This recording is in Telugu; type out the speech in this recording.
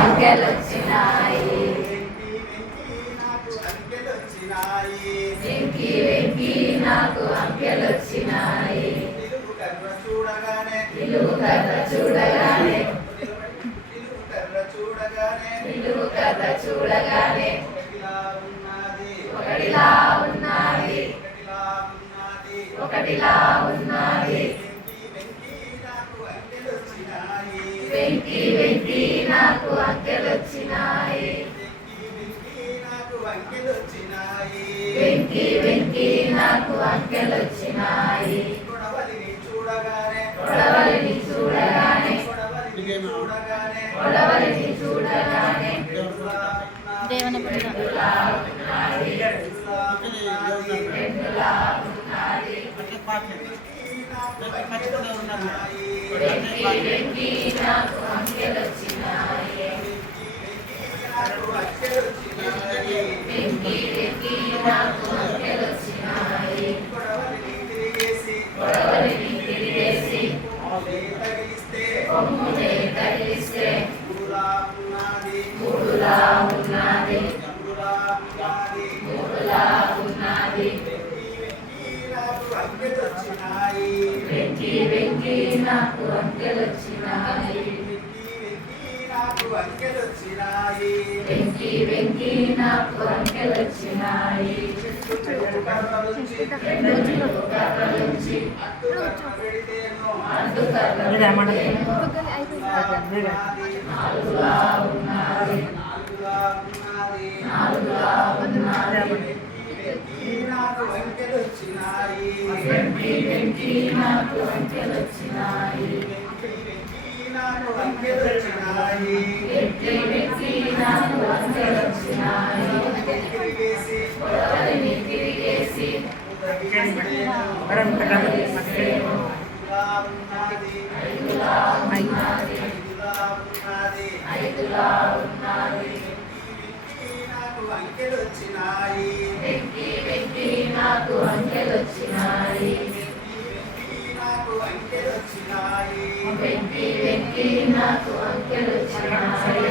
అంకెలొచ్చినాయి. వెంకీ వెంకీ నాకు అంకెలొచ్చినాయి. నిలువు కర్ర చూడగానే నిలువు కర్ర చూడగానే నిలువు కర్ర చూడగానే ఒకటిలా ఉన్నది ఒకటిలా ఉన్నది. వెంకీ వెంకీ నాకు అంకెలొచ్చినాయి. వెంకీ వెంకీ నాకు అంకెలొచ్చినాయి. కొడవలిని చూడగానే కొడవలిని చూడగానే కొడవలిని చూడగానే పెన్నులా ఉన్నది. వెంకీ వెంకీ నాకు అంకెలొచ్చినాయి. వెంకీ వెంకీ నాకు అంకెలొచ్చినాయి. కొడవలిని తిరిగేసి కొమ్మునే తగిలిస్తే మూడులా ఉన్నది మూడులా ఉన్నది. వెంకీ వెంకీ నాకు అంకెలొచ్చినాయి. వెంకీ వెంకీ నాకు అంకెలొచ్చినాయి. రెండు కర్రలుంచి అడ్డు కర్రలు నాలుగులా ఉన్నది నాలుగులా ఉన్నది. వెంకీ వెంకీ నాకు అంకెలొచ్చినాయి. వెంకీ వెంకీ నాకు అంకెలొచ్చినాయి. కొడవలిని తిరిగేసి ఐదులా ఉన్నది ఐదులా ఉన్నది. వెంకీ వెంకీ నాకు అంకెలొచ్చినాయి. వెంకీ వెంకీ నాకు అంకెలొచ్చినాయి.